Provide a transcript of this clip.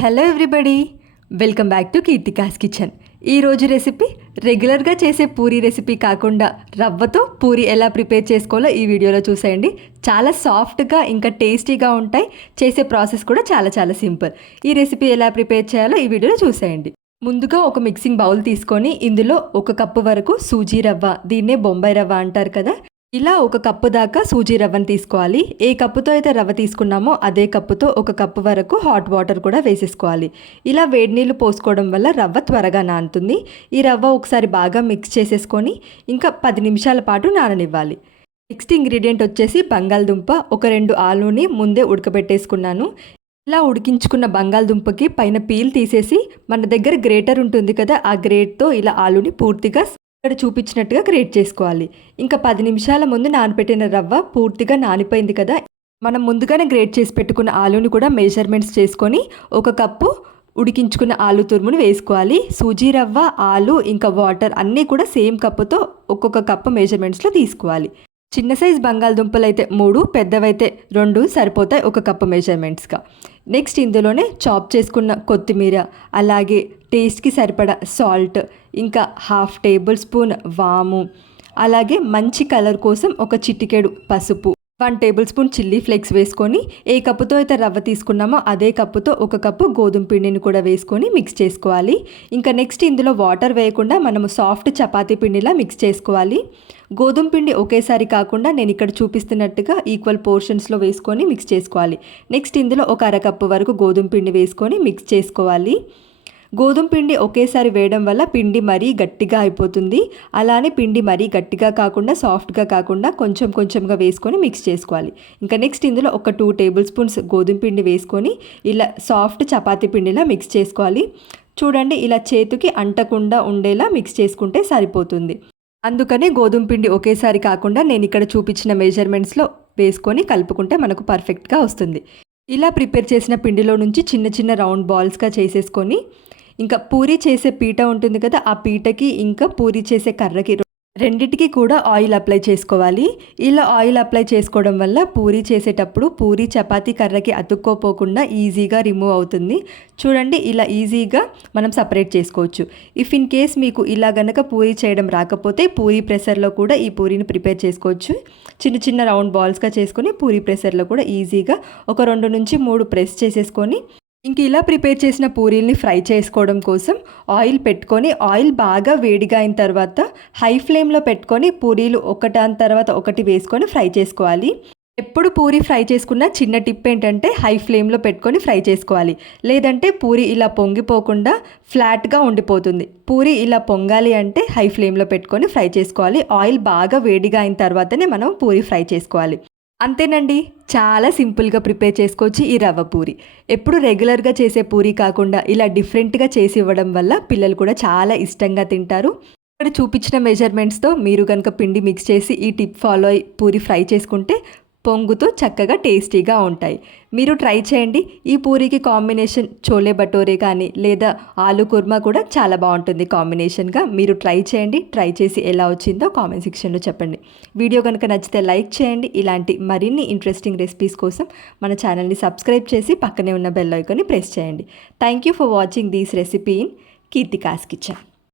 Hello everybody, welcome back to Keerthika's kitchen. ఈరోజు recipe రెగ్యులర్గా చేసే పూరీ రెసిపీ కాకుండా రవ్వతో పూరీ ఎలా ప్రిపేర్ చేసుకోవాలో ఈ వీడియోలో చూసేయండి. చాలా సాఫ్ట్గా ఇంకా టేస్టీగా ఉంటాయి. చేసే ప్రాసెస్ కూడా చాలా సింపుల్. ఈ రెసిపీ ఎలా ప్రిపేర్ చేయాలో ఈ వీడియోలో చూసేయండి. ముందుగా ఒక మిక్సింగ్ బౌల్ తీసుకొని ఇందులో 1 కప్పు వరకు సూజీ రవ్వ, దీన్నే బొంబాయి రవ్వ అంటారు కదా, ఇలా 1 కప్పు దాకా సూజీ రవ్వను తీసుకోవాలి. ఏ కప్పుతో అయితే రవ్వ తీసుకున్నామో అదే కప్పుతో 1 కప్పు వరకు హాట్ వాటర్ కూడా వేసేసుకోవాలి. ఇలా వేడి నీళ్ళు పోసుకోవడం వల్ల రవ్వ త్వరగా నానుతుంది. ఈ రవ్వ ఒకసారి బాగా మిక్స్ చేసేసుకొని ఇంకా 10 నిమిషాల పాటు నాననివ్వాలి. నెక్స్ట్ ఇంగ్రీడియంట్ వచ్చేసి బంగాళదుంప. ఒక 2 ఆలూని ముందే ఉడకబెట్టేసుకున్నాను. ఇలా ఉడికించుకున్న బంగాళదుంపకి పైన పీల్ తీసేసి మన దగ్గర గ్రేటర్ ఉంటుంది కదా, ఆ గ్రేట్తో ఇలా ఆలూని పూర్తిగా ఇక్కడ చూపించినట్టుగా గ్రేట్ చేసుకోవాలి. ఇంకా 10 నిమిషాల ముందు నానబెట్టిన రవ్వ పూర్తిగా నానిపోయింది కదా, మనం ముందుగానే గ్రేట్ చేసి పెట్టుకున్న ఆలూని కూడా మెజర్మెంట్స్ చేసుకొని 1 కప్పు ఉడికించుకున్న ఆలు తురుమును వేసుకోవాలి. సూజీ రవ్వ, ఆలు ఇంకా వాటర్ అన్నీ కూడా సేమ్ కప్పుతో ఒక్కొక్క కప్పు మెజర్మెంట్స్లో తీసుకోవాలి. చిన్న సైజ్ బంగాళదుంపలు అయితే 3, పెద్దవైతే 2 సరిపోతాయి 1 కప్పు మెజర్మెంట్స్గా. నెక్స్ట్ ఇందులోనే చాప్ చేసుకున్న కొత్తిమీర, అలాగే టేస్ట్కి సరిపడా సాల్ట్, ఇంకా 1/2 టేబుల్ స్పూన్ వాము, అలాగే మంచి కలర్ కోసం ఒక చిటికెడు పసుపు, 1 టేబుల్ స్పూన్ చిల్లీ ఫ్లేక్స్ వేసుకొని ఏ కప్పుతో అయితే రవ్వ తీసుకున్నామో అదే కప్పుతో 1 కప్పు గోధుమ పిండిని కూడా వేసుకొని మిక్స్ చేసుకోవాలి. ఇంకా నెక్స్ట్ ఇందులో వాటర్ వేయకుండా మనము సాఫ్ట్ చపాతీ పిండిలా మిక్స్ చేసుకోవాలి. గోధుమ పిండి ఒకేసారి కాకుండా నేను ఇక్కడ చూపిస్తున్నట్టుగా ఈక్వల్ పోర్షన్స్లో వేసుకొని మిక్స్ చేసుకోవాలి. నెక్స్ట్ ఇందులో ఒక 1/2 కప్పు వరకు గోధుమ పిండి వేసుకొని మిక్స్ చేసుకోవాలి. గోధుమ పిండి ఒకేసారి వేయడం వల్ల పిండి మరీ గట్టిగా అయిపోతుంది. అలానే పిండి మరీ గట్టిగా కాకుండా సాఫ్ట్గా కాకుండా కొంచెంగా వేసుకొని మిక్స్ చేసుకోవాలి. ఇంకా నెక్స్ట్ ఇందులో ఒక 2 టేబుల్ స్పూన్స్ గోధుమ పిండి వేసుకొని ఇలా సాఫ్ట్ చపాతీ పిండిలా మిక్స్ చేసుకోవాలి. చూడండి, ఇలా చేతికి అంటకుండా ఉండేలా మిక్స్ చేసుకుంటే సరిపోతుంది. అందుకనే గోధుమ పిండి ఒకేసారి కాకుండా నేను ఇక్కడ చూపించిన మెజర్మెంట్స్లో వేసుకొని కలుపుకుంటే మనకు పర్ఫెక్ట్గా వస్తుంది. ఇలా ప్రిపేర్ చేసిన పిండిలో నుంచి చిన్న రౌండ్ బాల్స్గా చేసేసుకొని ఇంకా పూరీ చేసే పీట ఉంటుంది కదా, ఆ పీటకి ఇంకా పూరీ చేసే కర్రకి రెండిటికి కూడా ఆయిల్ అప్లై చేసుకోవాలి. ఇలా ఆయిల్ అప్లై చేసుకోవడం వల్ల పూరీ చేసేటప్పుడు పూరీ చపాతీ కర్రకి అతుక్కోపోకుండా ఈజీగా రిమూవ్ అవుతుంది. చూడండి, ఇలా ఈజీగా మనం సపరేట్ చేసుకోవచ్చు. ఇఫ్ ఇన్ కేస్ మీకు ఇలా గనక పూరీ చేయడం రాకపోతే పూరీ ప్రెషర్లో కూడా ఈ పూరీని ప్రిపేర్ చేసుకోవచ్చు. చిన్న రౌండ్ బాల్స్గా చేసుకొని పూరీ ప్రెషర్లో కూడా ఈజీగా ఒక 2 నుంచి 3 ప్రెస్ చేసేసుకొని ఇంక ఇలా ప్రిపేర్ చేసిన పూరీల్ని ఫ్రై చేసుకోవడం కోసం ఆయిల్ పెట్టుకొని, ఆయిల్ బాగా వేడిగా అయిన తర్వాత హై ఫ్లేమ్లో పెట్టుకొని పూరీలు ఒకటాని తర్వాత ఒకటి వేసుకొని ఫ్రై చేసుకోవాలి. ఎప్పుడు పూరీ ఫ్రై చేసుకున్న చిన్న టిప్ ఏంటంటే హై ఫ్లేమ్లో పెట్టుకొని ఫ్రై చేసుకోవాలి. లేదంటే పూరీ ఇలా పొంగిపోకుండా ఫ్లాట్గా ఉండిపోతుంది. పూరీ ఇలా పొంగాలి అంటే హై ఫ్లేమ్లో పెట్టుకొని ఫ్రై చేసుకోవాలి. ఆయిల్ బాగా వేడిగా అయిన తర్వాతనే మనం పూరీ ఫ్రై చేసుకోవాలి. అంతేనండి, చాలా సింపుల్గా ప్రిపేర్ చేసుకోవచ్చు ఈ రవ్వ పూరి. ఎప్పుడు రెగ్యులర్గా చేసే పూరి కాకుండా ఇలా డిఫరెంట్గా చేసి ఇవ్వడం వల్ల పిల్లలు కూడా చాలా ఇష్టంగా తింటారు. ఇక్కడ చూపించిన మెజర్మెంట్స్తో మీరు కనుక పిండి మిక్స్ చేసి ఈ టిప్ ఫాలో అయ్యి పూరి ఫ్రై చేసుకుంటే పొంగుతూ చక్కగా టేస్టీగా ఉంటాయి. మీరు ట్రై చేయండి. ఈ పూరీకి కాంబినేషన్ చోలే భటోరే కానీ లేదా ఆలు కుర్మా కూడా చాలా బాగుంటుంది కాంబినేషన్గా. మీరు ట్రై చేయండి. ట్రై చేసి ఎలా వచ్చిందో కామెంట్ సెక్షన్లో చెప్పండి. వీడియో కనుక నచ్చితే లైక్ చేయండి. ఇలాంటి మరిన్ని ఇంట్రెస్టింగ్ రెసిపీస్ కోసం మన ఛానల్ని సబ్స్క్రైబ్ చేసి పక్కనే ఉన్న బెల్ ఐకాన్ని ప్రెస్ చేయండి. Thank you for watching this recipe in Keerthika's kitchen.